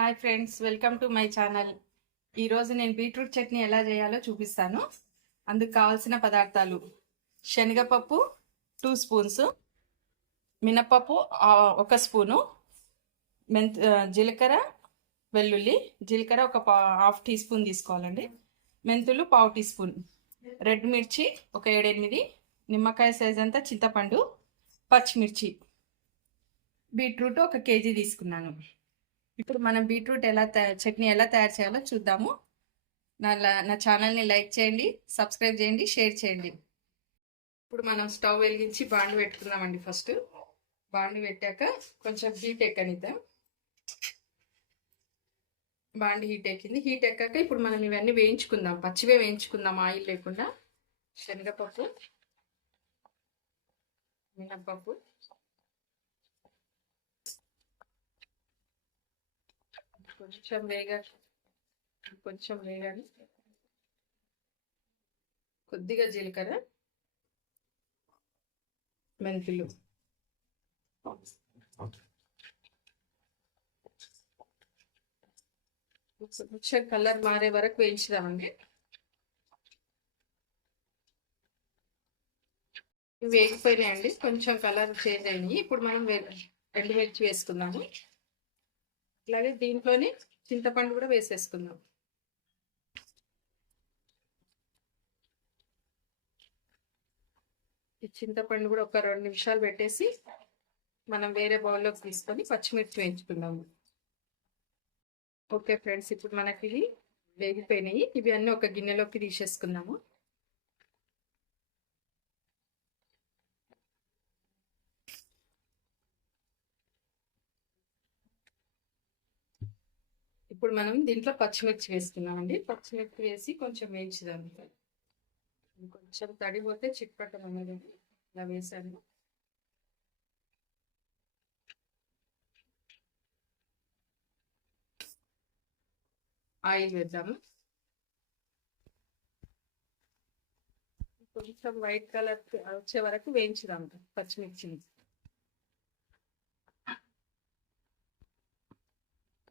Hi friends, welcome to my channel. ఈరోజు నేను beetroot chutney ఎలా చేయాలో చూపిస్తాను. అందుకు కావాల్సిన పదార్థాలు: శనగపప్పు 2 స్పూన్స్, మినపప్పు 1 స్పూను, జీలకర్ర, వెల్లుల్లి. జీలకర్ర ఒక హాఫ్ టీ స్పూన్ తీసుకోవాలండి. మెంతులు 1/2 టీ స్పూన్, రెడ్ మిర్చి ఒక 7-8, నిమ్మకాయ సైజ్ అంతా చింతపండు, పచ్చిమిర్చి. బీట్రూట్ 1 కేజీ తీసుకున్నాను. ఇప్పుడు మనం బీట్రూట్ చట్నీ ఎలా తయారు చేయాలో చూద్దాము. నా ఛానల్ని లైక్ చేయండి, సబ్స్క్రైబ్ చేయండి, షేర్ చేయండి. ఇప్పుడు మనం స్టవ్ వెలిగించి బాండి పెట్టుకుందామండి. ఫస్ట్ బాండి పెట్టాక కొంచెం హీట్ ఎక్కనిద్దాం. బాండి హీట్ ఎక్కింది. హీట్ ఎక్కాక ఇప్పుడు మనం ఇవన్నీ వేయించుకుందాం, పచ్చివే వేయించుకుందాం, ఆయిల్ లేకుండా. శనగపప్పు, మినపప్పు, కొంచెం వేగాలి. కొద్దిగా జీలకర్ర, మెంతులు, కొంచెం కలర్ మారే వరకు వేయించుదామండి. వేగిపోయినాయండి, కొంచెం కలర్ చేంజ్ అయింది. ఇప్పుడు మనం ఎండుమిర్చి వేసుకుందాము. అలాగే దీంట్లోని చింతపండు కూడా వేసేసుకుందాం. ఈ చింతపండు కూడా ఒక 2 నిమిషాలు పెట్టేసి మనం వేరే బౌల్లోకి తీసుకొని పచ్చిమిర్చి వేయించుకుందాము. ఓకే ఫ్రెండ్స్, ఇప్పుడు మనకి ఇవి వేగిపోయినాయి. ఇవి అన్నీ ఒక గిన్నెలోకి తీసేసుకుందాము. ఇప్పుడు మనం దీంట్లో పచ్చిమిర్చి వేసుకున్నామండి. పచ్చిమిర్చి వేసి కొంచెం వేయించుదాం. కొంచెం తడిపోతే చిట్పట్టం అనేది ఇలా వేసాను. ఆయిల్ వేద్దాము. కొంచెం వైట్ కలర్ వచ్చే వరకు వేయించుదాం పచ్చిమిర్చిని.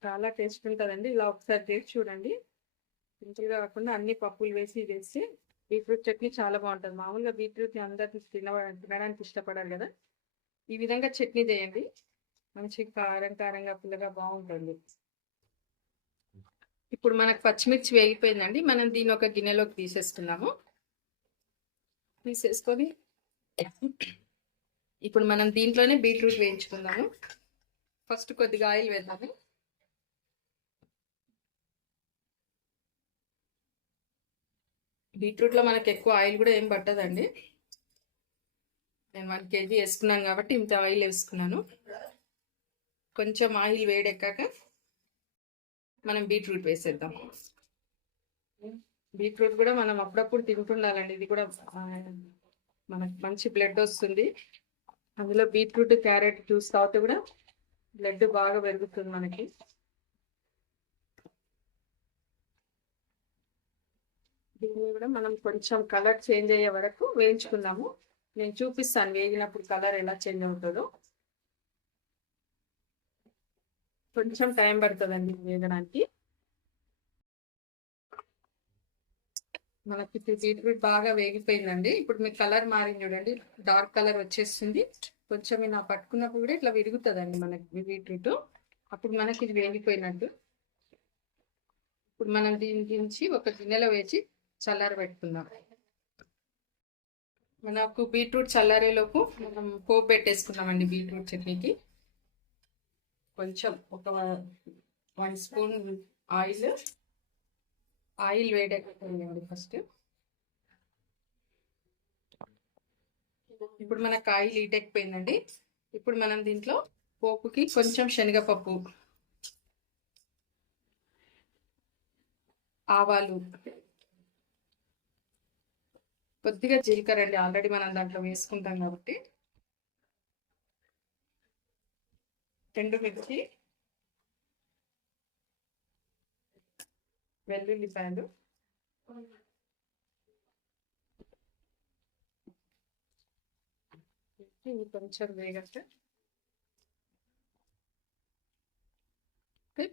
చాలా టేస్ట్ ఉంటుందండి. ఇలా ఒకసారి చేసి చూడండి. సింపుల్గా కాకుండా అన్ని పప్పులు వేసి బీట్రూట్ చట్నీ చాలా బాగుంటుంది. మామూలుగా బీట్రూట్ అందరికి తినడానికి ఇష్టపడారు కదా, ఈ విధంగా చట్నీ చేయండి. మంచి కారంగా పుల్లగా బాగుంటుంది. ఇప్పుడు మనకు పచ్చిమిర్చి వేగిపోయిందండి. మనం దీన్ని ఒక గిన్నెలోకి తీసేసుకుందాము. తీసేసుకొని ఇప్పుడు మనం దీంట్లోనే బీట్రూట్ వేయించుకుందాము. ఫస్ట్ కొద్దిగా ఆయిల్ వేద్దాము. బీట్రూట్లో మనకు ఎక్కువ ఆయిల్ కూడా ఏం పట్టదండి. నేను 1 కేజీ వేసుకున్నాను కాబట్టి ఇంత ఆయిల్ వేసుకున్నాను. కొంచెం ఆయిల్ వేడెక్కాక మనం బీట్రూట్ వేసేద్దాం. బీట్రూట్ కూడా మనం అప్పుడప్పుడు తింటుండాలండి. ఇది కూడా మనకు మంచి బ్లడ్ వస్తుంది. అందులో బీట్రూట్, క్యారెట్ జ్యూస్ తాగితే కూడా బ్లడ్ బాగా పెరుగుతుంది మనకి. దీన్ని కూడా మనం కొంచెం కలర్ చేంజ్ అయ్యే వరకు వేయించుకుందాము. నేను చూపిస్తాను వేగినప్పుడు కలర్ ఎలా చేంజ్ అవుతుందో. కొంచెం టైం పడుతుందండి వేగడానికి. మనకి బీట్రూట్ బాగా వేగిపోయిందండి. ఇప్పుడు మీకు కలర్ మారింది చూడండి, డార్క్ కలర్ వచ్చేస్తుంది. కొంచెం ఇలా పట్టుకున్నప్పుడు కూడా ఇట్లా విరుగుతుందండి మనకి బీట్రూట్. అప్పుడు మనకి ఇది వేగిపోయినట్టు. ఇప్పుడు మనం దీని దించి ఒక గిన్నెలో వేసి చల్లారబెట్టుకుందాం. మనకు బీట్రూట్ చల్లారేలోపు మనం పోపు పెట్టేసుకున్నామండి. బీట్రూట్ చట్నీకి కొంచెం ఒక 1 స్పూన్ ఆయిల్ వేడెక్కుతుంది ఫస్ట్. ఇప్పుడు మనకు ఆయిల్ హీట్ ఎక్కిపోయిందండి. ఇప్పుడు మనం దీంట్లో పోపుకి కొంచెం శనగపప్పు, ఆవాలు, కొద్దిగా జీలకర్ర అండి. ఆల్రెడీ మనం దాంట్లో వేసుకుంటాం కాబట్టి. ఎండుమిర్చి, వెల్లుల్లిపాయలు, కొంచెం వేగట్టు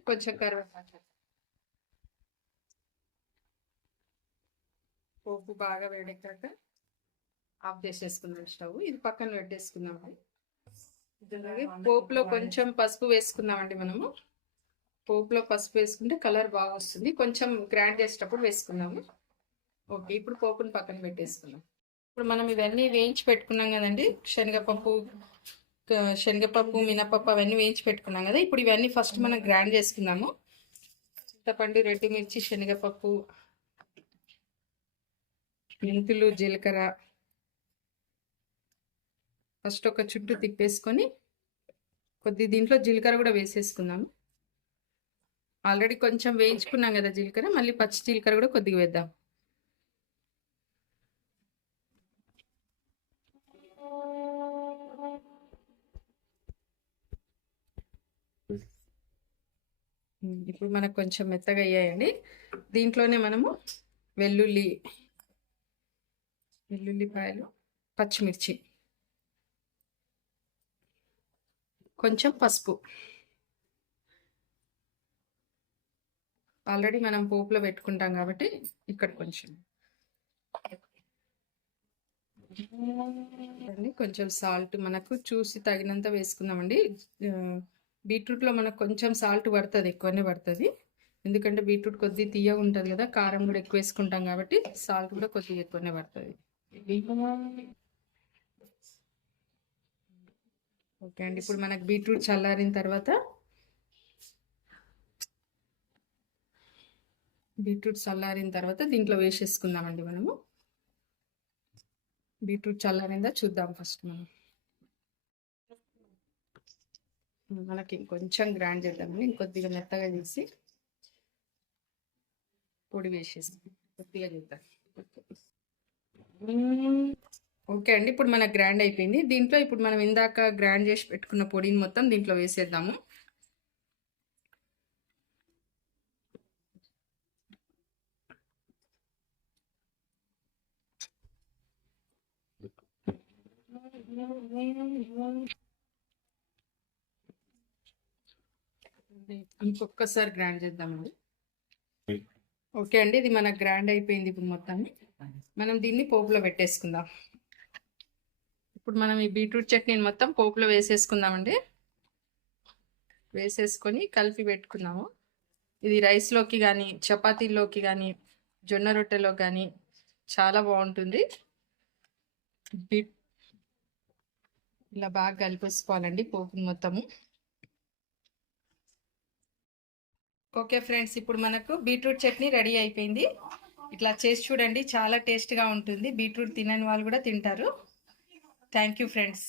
కొంచెం కరివేపాకు. పోపు బాగా వేడెక్కాక ఆఫ్ చేసేసుకున్నాం స్టవ్. ఇది పక్కన పెట్టేసుకుందాం. పోపులో కొంచెం పసుపు వేసుకుందామండి మనము. పోపులో పసుపు వేసుకుంటే కలర్ బాగా వస్తుంది. కొంచెం గ్రైండ్ చేసేటప్పుడు వేసుకుందాము. ఓకే, ఇప్పుడు పోపుని పక్కన పెట్టేసుకుందాం. ఇప్పుడు మనం ఇవన్నీ వేయించి పెట్టుకున్నాం కదండి. శనగపప్పు, మినపప్పు అవన్నీ వేయించి పెట్టుకున్నాం కదా. ఇప్పుడు ఇవన్నీ ఫస్ట్ మనం గ్రైండ్ చేసుకుందాము. చింతపండు, రెడ్డి మిర్చి, శనగపప్పు, మెంతులు, జీలకర్ర ఫస్ట్ ఒక చుట్టూ తిప్పేసుకొని దీంట్లో జీలకర్ర కూడా వేసేసుకుందాము. ఆల్రెడీ కొంచెం వేయించుకున్నాం కదా జీలకర్ర, మళ్ళీ పచ్చి జీలకర్ర కూడా కొద్దిగా వేద్దాం. ఇప్పుడు మనకు కొంచెం మెత్తగా అయ్యాయండి. దీంట్లోనే మనము వెల్లుల్లిపాయలు, పచ్చిమిర్చి, కొంచెం పసుపు, ఆల్రెడీ మనం పోపులో పెట్టుకుంటాం కాబట్టి ఇక్కడ కొంచెం కొంచెం సాల్ట్ మనకు చూసి తగినంత వేసుకుందామండి. బీట్రూట్లో మనకు కొంచెం సాల్ట్ పడుతుంది, ఎక్కువనే పడుతుంది. ఎందుకంటే బీట్రూట్ కొద్దిగా తీయగా ఉంటుంది కదా, కారం కూడా ఎక్కువ వేసుకుంటాం కాబట్టి సాల్ట్ కూడా కొద్దిగా ఎక్కువనే పడుతుంది. ఓకే అండి, ఇప్పుడు మనకు బీట్రూట్ చల్లారిన తర్వాత దీంట్లో వేసేసుకుందామండి మనము. బీట్రూట్ చల్లారిందా చూద్దాం ఫస్ట్ మనకి ఇంకొంచెం గ్రైండ్ చేద్దామని ఇంకొద్దిగా మెత్తగా చేసి పొడి వేసేసి కొద్దిగా చేద్దాం. ఓకే అండి, ఇప్పుడు మనకు గ్రైండ్ అయిపోయింది. దీంట్లో ఇప్పుడు మనం ఇందాక గ్రైండ్ చేసి పెట్టుకున్న పొడిని మొత్తం దీంట్లో వేసేద్దాము. ఇంకొకసారి గ్రైండ్ చేద్దామండి. ఓకే అండి, ఇది మనకు గ్రైండ్ అయిపోయింది. ఇప్పుడు మొత్తాన్ని మనం దీన్ని పోపులో పెట్టేసుకుందాం. ఇప్పుడు మనం ఈ బీట్రూట్ చట్నీని మొత్తం పోపులో వేసేసుకుందామండి. వేసేసుకొని కలిపి పెట్టుకున్నాము. ఇది రైస్లోకి కానీ, చపాతీల్లోకి కానీ, జొన్న రొట్టెలో కానీ చాలా బాగుంటుంది. ఇలా బాగా కలిపేసుకోవాలండి పోపుని మొత్తము. ఓకే ఫ్రెండ్స్, ఇప్పుడు మనకు బీట్రూట్ చట్నీ రెడీ అయిపోయింది. ఇట్లా చేసి చూడండి, చాలా టేస్ట్గా ఉంటుంది. బీట్రూట్ తినని వాళ్ళు కూడా తింటారు. Thank you friends.